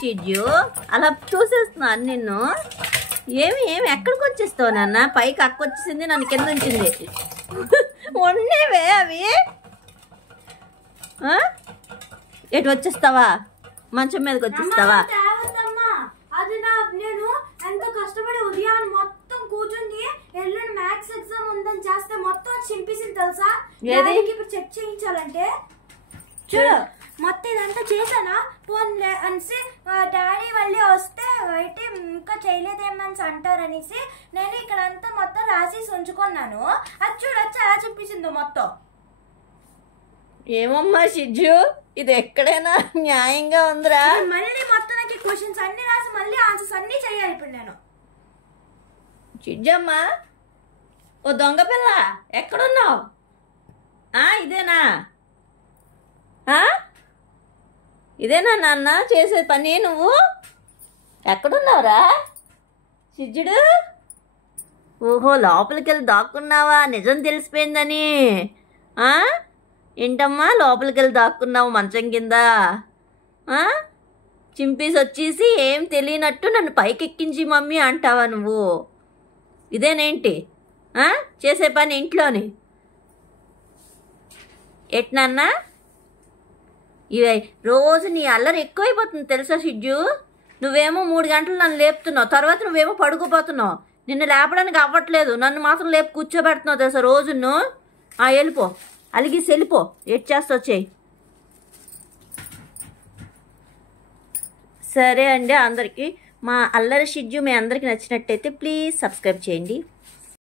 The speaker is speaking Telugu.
షిడ్యూ అలా చూసేస్తున్నాను నిన్ను. ఏమి ఎక్కడికి వచ్చేస్తావు నాన్న? పైకి అక్క వచ్చేసింది, నన్ను కింద ఉంచింది. ఉండేవే అవి. ఎటు వచ్చేస్తావా? మంచం మీదకి వచ్చేస్తావా? అది నేను ఎంత కష్టపడి ఉదయాన్ని మొత్తం కూర్చుని ఎల్లుండి మ్యాథ్స్ ఎగ్జామ్ ఉందని చేస్తే మొత్తం చింపేసింది తెలుసా? ఇప్పుడు చెక్ చేయించాలంటే చూడు మొత్తం ఇదంతా చేశానా ఫోన్ అనేసి డాడీ మళ్ళీ వస్తే అయితే ఇంకా చేయలేదేమని అంటారనేసి నేను ఇక్కడంతా మొత్తం రాసేసి ఉంచుకున్నాను. అది చూడొచ్చు అలా చూపించింది మొత్తం. ఏమమ్మా షిడ్జు, ఇది ఎక్కడైనా న్యాయంగా ఉందిరా? మళ్ళీ మొత్తం నాకు క్వశ్చన్స్ అన్ని రాసి మళ్ళీ ఆన్సర్స్ అన్ని చేయాలి ఇప్పుడు నేను. షిడ్జమ్మా, ఓ దొంగ పిల్ల, ఎక్కడున్నావు? ఇదేనా ఇదేనా నాన్న చేసే పని? నువ్వు ఎక్కడున్నావురా షిడ్జుడు? ఓహో, లోపలికి వెళ్ళి దాక్కున్నావా? నిజం తెలిసిపోయిందని. ఏంటమ్మా లోపలికి వెళ్ళి దాక్కున్నావు మంచం కింద? చింపేసి వచ్చేసి ఏం తెలియనట్టు నన్ను పైకి ఎక్కించి మమ్మీ అంటావా నువ్వు? ఇదేనేంటి చేసే పని ఇంట్లోని? ఎట్నన్నా ఇవి రోజు నీ అల్లరి ఎక్కువైపోతుంది తెలుసా షిడ్జు? నువ్వేమో 3 గంటలు నన్ను లేపుతున్నావు, తర్వాత నువ్వేమో పడుకోపోతున్నావు. నిన్ను లేపడానికి అవ్వట్లేదు, నన్ను మాత్రం లేపు కూర్చోబెడుతున్నావు తెలుసా రోజును. వెళ్ళిపో, అలిగేసి వెళ్ళిపో. ఏడ్ చేస్తా వచ్చేయి. సరే అండి, అందరికీ మా అల్లరి షిడ్జు మీ అందరికీ నచ్చినట్టయితే ప్లీజ్ సబ్స్క్రైబ్ చేయండి.